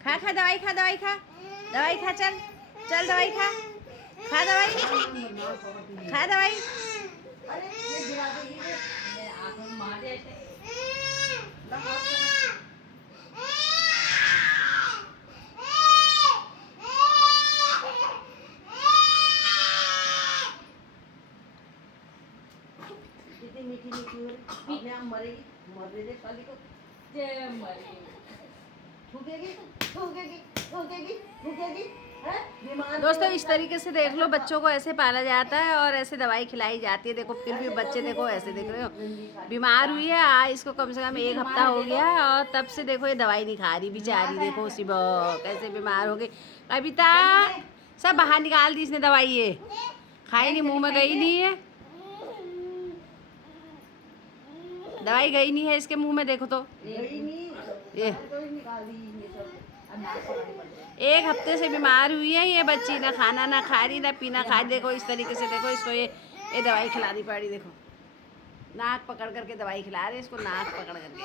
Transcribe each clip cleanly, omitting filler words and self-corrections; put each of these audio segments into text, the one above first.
खा खा दवाई खा, दवाई खा, दवाई खा, चल चल दवाई खा, खा दवाई, खा दवाई। कितनी मीठी मीठी हो रही, अपने आप मरेगी, मरने दे साली को। थूकेगी, थूकेगी, थूकेगी, थूकेगी, हैं? बीमार दोस्तों इस तरीके से देख लो, बच्चों को ऐसे पाला जाता है और ऐसे दवाई खिलाई जाती है। देखो फिर भी बच्चे देखो ऐसे देख रहे हो, बीमार हुई है। इसको कम से कम 1 हफ्ता हो गया है और तब से देखो ये दवाई नहीं खा रही बेचारी। देखो शिवा कैसे बीमार हो गई। कविता सब बाहर निकाल दी इसने दवाई, ये खाई नहीं, मुंह में गई नहीं है दवाई, गई नहीं है इसके मुंह में। देखो तो ये 1 हफ्ते से बीमार हुई है ये बच्ची, ना खाना ना खा रही ना पीना खा रही। देखो इस तरीके से देखो इसको ये दवाई खिलानी पड़ी। देखो नाक पकड़ करके दवाई खिला रहे इसको, नाक पकड़ करके।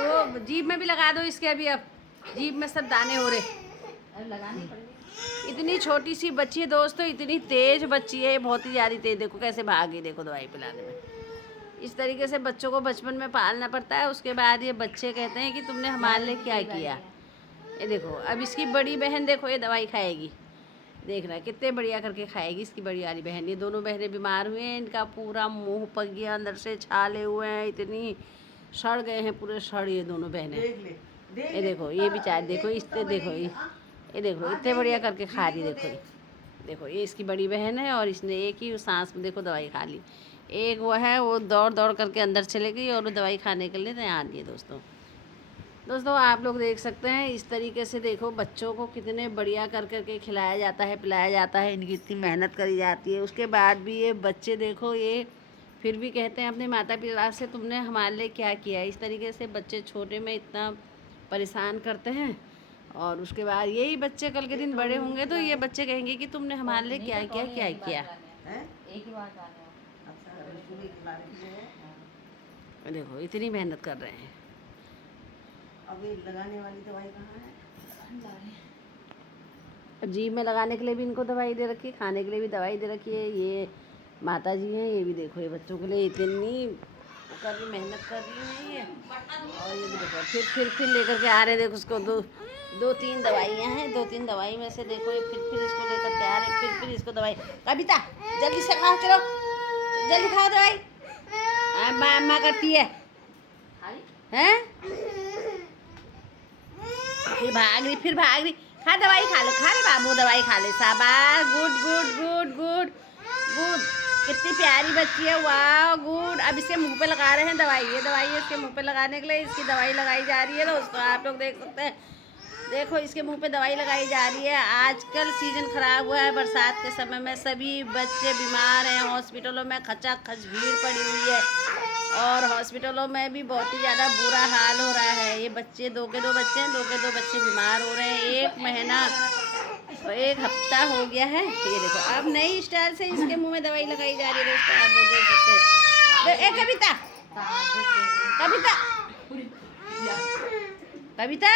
वो जीभ में भी लगा दो इसके, अभी अब जीभ में सब दाने हो रहे। लगानी पड़ेगी। इतनी छोटी सी बच्ची है दोस्तों, इतनी तेज बच्ची है, बहुत ही ज़्यादा तेज। देखो कैसे भाग गई, देखो दवाई पिलाने में। इस तरीके से बच्चों को बचपन में पालना पड़ता है। उसके बाद ये बच्चे कहते हैं कि तुमने हमारे लिए क्या किया। ये देखो अब इसकी बड़ी बहन देखो ये दवाई खाएगी, देखना कितने बढ़िया करके खाएगी इसकी बड़ी वाली बहन। ये दोनों बहनें बीमार हुए हैं, इनका पूरा मुंह पक गया, अंदर से छाले हुए हैं, इतनी सड़ गए हैं पूरे, सड़ ये दोनों बहनें। ये देखो ये बेचारी, देखो इससे देखो ये देखो इतने बढ़िया करके खा रही। देखो ये देखो, ये इसकी बड़ी बहन है और इसने एक ही सांस में देखो दवाई खा ली। एक वो है वो दौड़ दौड़ करके अंदर चले गई और वो दवाई खाने के लिए तैयार नहीं है। दोस्तों आप लोग देख सकते हैं इस तरीके से देखो बच्चों को कितने बढ़िया कर करके खिलाया जाता है, पिलाया जाता है, इनकी इतनी मेहनत करी जाती है। उसके बाद भी ये बच्चे देखो ये फिर भी कहते हैं अपने माता पिता से तुमने हमारे लिए क्या किया। इस तरीके से बच्चे छोटे में इतना परेशान करते हैं और उसके बाद यही बच्चे कल के दिन बड़े होंगे तो ये बच्चे कहेंगे कि तुमने हमारे लिए क्या किया, क्या किया। देखो इतनी मेहनत कर रहे हैं। अब ये लगाने वाली दवाई कहाँ है? अब जीभ में लगाने के लिए भी इनको दवाई दे रखी है, खाने के लिए भी दवाई दे रखी है। ये माता जी हैं, ये भी देखो ये बच्चों के लिए इतनी मेहनत कर रही है ये। और ये भी देखो फिर लेकर के आ रहे। देखो उसको दो तीन दवाइयाँ हैं, 2-3 दवाई में से देखो ये फिर इसको लेकर के आ रहे। फिर इसको दवाई। कविता जल्दी से खाओ, चलो जल्दी खाओ दवाई। अम्मा करती है हैं? फिर भाग रही। खा दवाई, खा ले बाबू, दवाई खा ले। शाबाश, good good good good good, कितनी प्यारी बच्ची है, वाह गुड। अब इसके मुंह पे लगा रहे हैं दवाई। ये दवाई है इसके मुंह पे लगाने के लिए, इसकी दवाई लगाई जा रही है दोस्तों। आप लोग देख सकते हैं, देखो इसके मुंह पे दवाई लगाई जा रही है। आजकल सीजन खराब हुआ है, बरसात के समय में सभी बच्चे बीमार हैं। हॉस्पिटलों में खचाखच भीड़ पड़ी हुई है और हॉस्पिटलों में भी बहुत ही ज़्यादा बुरा हाल हो रहा है। ये बच्चे 2 के 2 बच्चे हैं, 2 के 2 बच्चे बीमार हो रहे हैं। 1 महीना और 1 हफ्ता हो गया है। ये देखो अब नई स्टाइल से इसके मुंह में दवाई लगाई जा रही है दोस्तों। आप लोग देख सकते हैं। कविता कविता कविता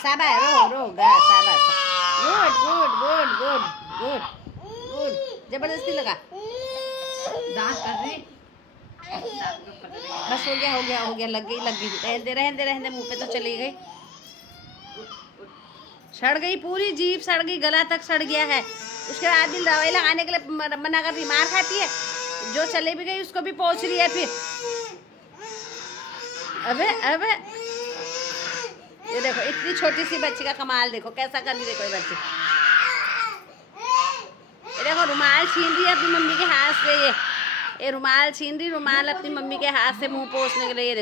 शाबाश, रो शाबाश, good good good good good good. जबरदस्ती लगा, दांत कर रही। बस हो गया, लग गई। रहने दे, मुंह पे तो चली गई। सड़ गई पूरी जीभ, सड़ गई, गला तक सड़ गया है। उसके बाद भी दवाई लगाने के लिए मना कर, बीमार खाती है। जो चले भी गई उसको भी पहुंच रही है फिर। अबे ये देखो इतनी छोटी सी बच्ची का कमाल, देखो कैसा कर रही। देखो ये बच्ची, ये देखो रुमाल छीन रही है अपनी मम्मी के हाथ से। ये रुमाल छीन रही, रुमाल अपनी मम्मी के हाथ से मुंह पोंछने के लिए। ये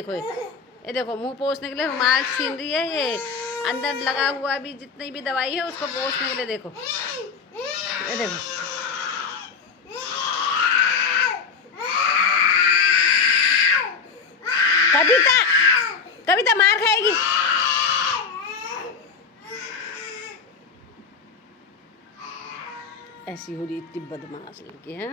देखो मुंह पोंछने के लिए रुमाल छीन रही है ये। अंदर लगा हुआ भी जितनी भी दवाई है उसको पोंछने के लिए देखो, ये देखो। कविता, कविता मार खाएगी। ऐसी हो रही इतनी बदमाश लड़की है।